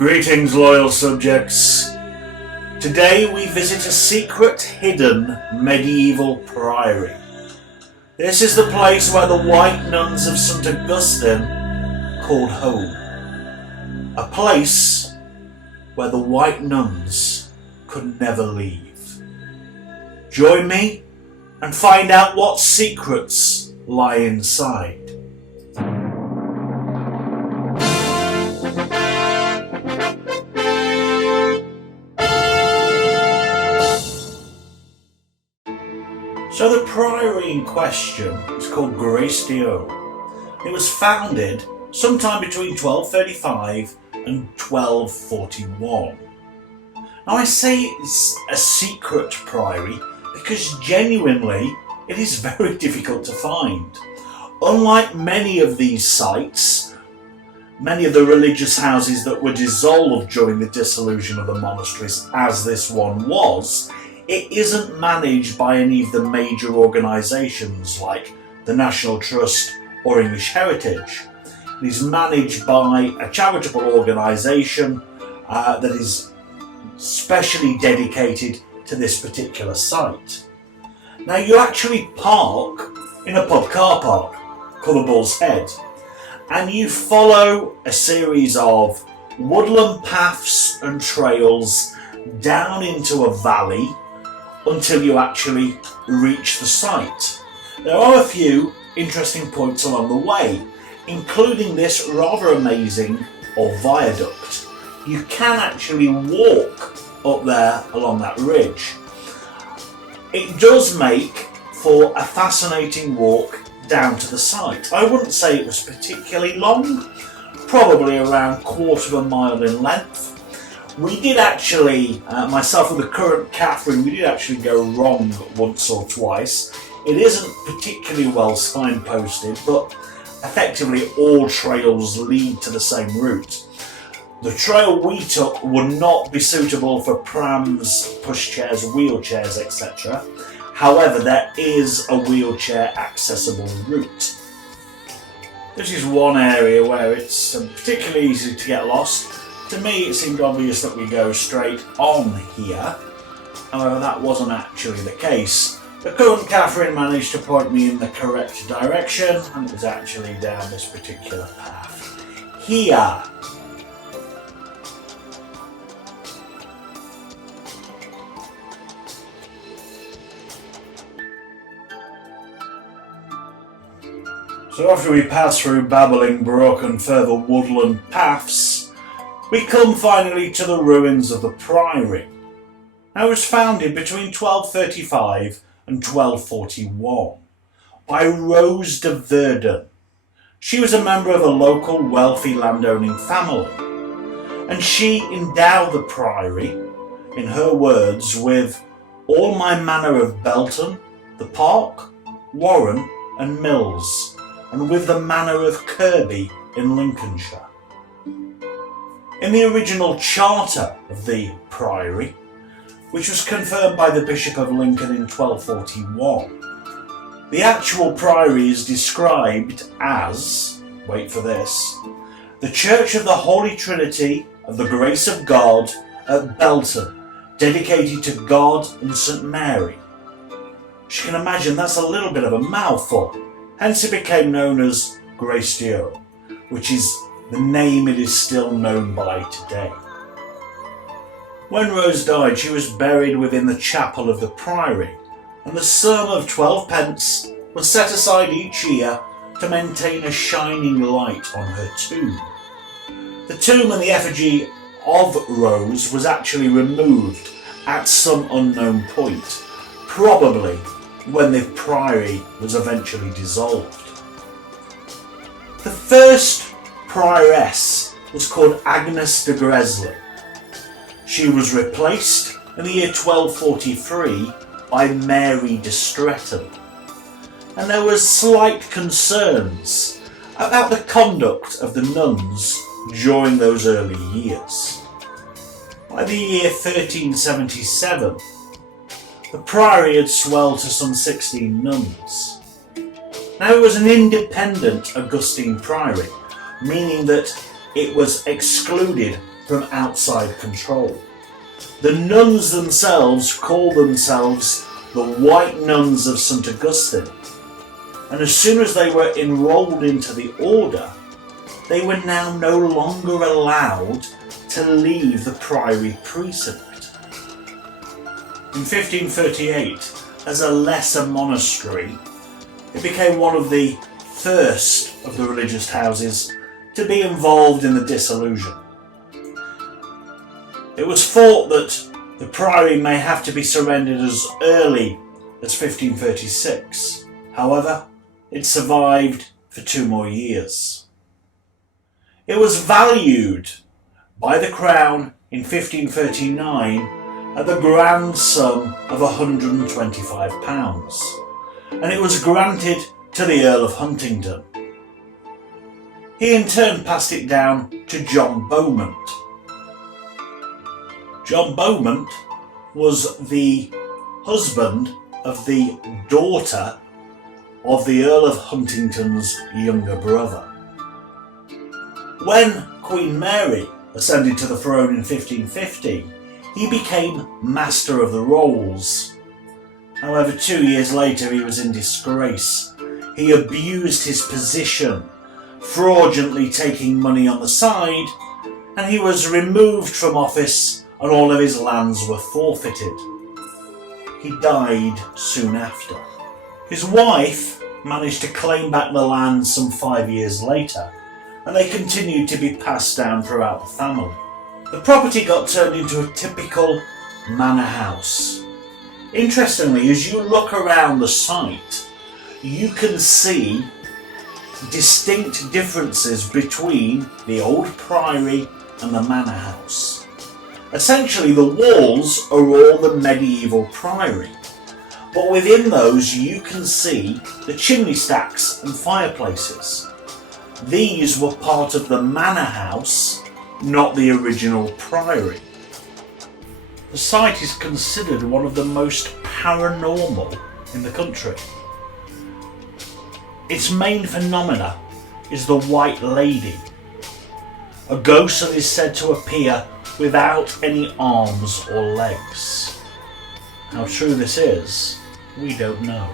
Greetings, loyal subjects. Today we visit a secret, hidden medieval priory. This is the place where the white nuns of St Augustine called home. A place where the white nuns could never leave. Join me and find out what secrets lie inside. So the priory in question is called Grace Dieu. It was founded sometime between 1235 and 1241. Now I say it's a secret priory because genuinely it is very difficult to find. Unlike many of these sites, many of the religious houses that were dissolved during the dissolution of the monasteries, as this one was, it isn't managed by any of the major organisations like the National Trust or English Heritage. It is managed by a charitable organisation that is specially dedicated to this particular site. Now you actually park in a pub car park called the Bull's Head, and you follow a series of woodland paths and trails down into a valley until you actually reach the site. There are a few interesting points along the way, including this rather amazing viaduct. You can actually walk up there along that ridge. It does make for a fascinating walk down to the site. I wouldn't say it was particularly long, probably around 1/4 of a mile in length. We did actually, myself and the current Catherine, we did actually go wrong once or twice. It isn't particularly well signposted, but effectively all trails lead to the same route. The trail we took would not be suitable for prams, pushchairs, wheelchairs, etc. However, there is a wheelchair accessible route. This is one area where it's particularly easy to get lost. To me, it seemed obvious that we go straight on here. However, that wasn't actually the case. The current Catherine managed to point me in the correct direction, and it was actually down this particular path. Here. So after we pass through babbling brook and further woodland paths, we come finally to the ruins of the priory. Now it was founded between 1235 and 1241 by Rose de Verdun. She was a member of a local wealthy landowning family, and she endowed the priory, in her words, with all my manor of Belton, the Park, Warren and Mills, and with the manor of Kirby in Lincolnshire. In the original charter of the priory, which was confirmed by the Bishop of Lincoln in 1241, the actual priory is described as, wait for this, the Church of the Holy Trinity of the Grace of God at Belton, dedicated to God and St Mary. As you can imagine, that's a little bit of a mouthful, hence it became known as Grace Dieu, which is the name it is still known by today. When Rose died, she was buried within the chapel of the priory, and the sum of 12 pence was set aside each year to maintain a shining light on her tomb. The tomb and the effigy of Rose was actually removed at some unknown point, probably when the priory was eventually dissolved. The first prioress was called Agnes de Gresley. She was replaced in the year 1243 by Mary de Stretton, and there were slight concerns about the conduct of the nuns during those early years. By the year 1377, the priory had swelled to some 16 nuns. Now it was an independent Augustine priory, meaning that it was excluded from outside control. The nuns themselves call themselves the White Nuns of St Augustine, and as soon as they were enrolled into the order, they were now no longer allowed to leave the Priory precinct. In 1538, as a lesser monastery, it became one of the first of the religious houses to be involved in the dissolution. It was thought that the Priory may have to be surrendered as early as 1536. However, it survived for 2 more years. It was valued by the Crown in 1539 at the grand sum of £125, and it was granted to the Earl of Huntingdon. He in turn passed it down to John Beaumont. John Beaumont was the husband of the daughter of the Earl of Huntingdon's younger brother. When Queen Mary ascended to the throne in 1550, he became Master of the Rolls. However, 2 years later he was in disgrace. He abused his position, fraudulently taking money on the side, and he was removed from office and all of his lands were forfeited. He died soon after. His wife managed to claim back the land some 5 years later, and they continued to be passed down throughout the family. The property got turned into a typical manor house. Interestingly, as you look around the site, you can see distinct differences between the old priory and the manor house. Essentially, the walls are all the medieval priory, but within those you can see the chimney stacks and fireplaces. These were part of the manor house, not the original priory. The site is considered one of the most paranormal in the country. Its main phenomena is the White Lady, a ghost that is said to appear without any arms or legs. How true this is, we don't know.